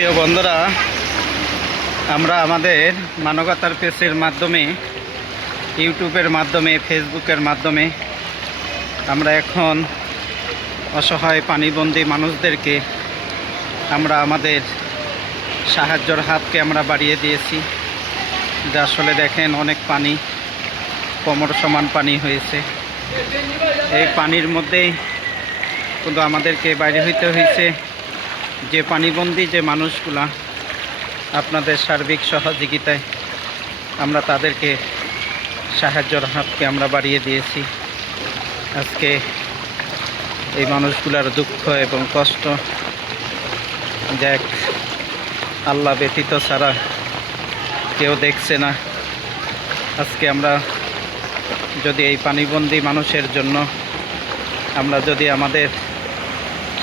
প্রিয় বন্ধুরা, আমরা আমাদের মানবতার পেজের মাধ্যমে, ইউটিউবের মাধ্যমে, ফেসবুকের মাধ্যমে আমরা এখন অসহায় পানিবন্দী মানুষদেরকে আমরা আমাদের সাহায্যের হাতকে আমরা বাড়িয়ে দিয়েছি। যা আসলে দেখেন অনেক পানি, কোমর সমান পানি হয়েছে। এই পানির মধ্যেই কিন্তু আমাদেরকে বাইরে হইতে হয়েছে। যে পানিবন্দী যে মানুষগুলা, আপনাদের সার্বিক সহযোগিতায় আমরা তাদেরকে সাহায্যের হাতকে আমরা বাড়িয়ে দিয়েছি। আজকে এই মানুষগুলার দুঃখ এবং কষ্ট দেখ আল্লাহ ব্যতীত ছাড়া কেউ দেখছে না। আজকে আমরা যদি এই পানিবন্দী মানুষের জন্য আমরা যদি আমাদের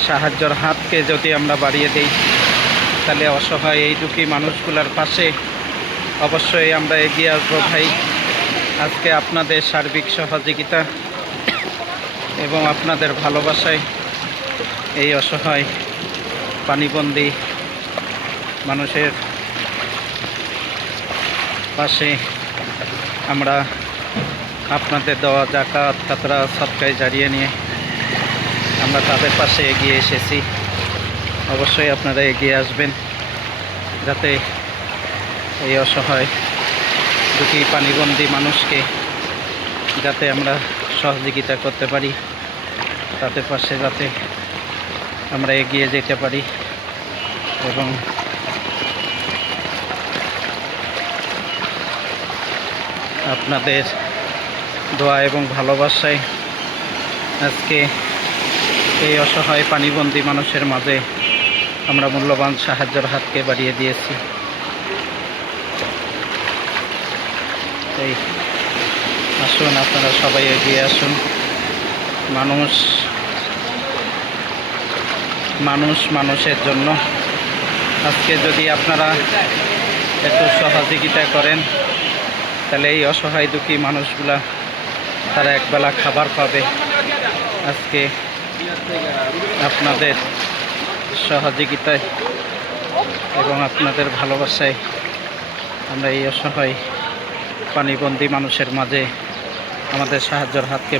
সাহায্যের হাতকে যদি আমরা বাড়িয়ে দিই, তাহলে অসহায় এই দুঃখী মানুষগুলোর পাশে অবশ্যই আমরা এগিয়ে আসবো ভাই। আজকে আপনাদের সার্বিক সহযোগিতা এবং আপনাদের ভালোবাসায় এই অসহায় পানিবন্দী মানুষের পাশে আমরা আপনাদের দেওয়া জাকাত, ফাতরা, সদকায় জারিয়ে নিয়ে আমরা তাদের পাশে এগিয়ে এসেছি। অবশ্যই আপনারা এগিয়ে আসবেন, যাতে এই অসহায় দুটি পানিবন্দী মানুষকে যাতে আমরা সহযোগিতা করতে পারি, তাদের পাশে যাতে আমরা এগিয়ে যেতে পারি। এবং আপনাদের দোয়া এবং ভালোবাসায় আজকে এই অসহায় পানিবন্দী মানুষের মাঝে আমরা মূল্যবান সাহায্যের হাতকে বাড়িয়ে দিয়েছি। এই আসুন, আপনারা সবাই এগিয়ে আসুন। মানুষের জন্য আজকে যদি আপনারা একটু সহযোগিতা করেন, তাহলে এই অসহায় দুঃখী মানুষগুলা তারা একবেলা খাবার পাবে। আজকে আপনাদের সহযোগিতায় এবং আপনাদের ভালোবাসায় আমরা এই অসহায় পানিবন্দী মানুষের মাঝে আমাদের সাহায্যের হাতকে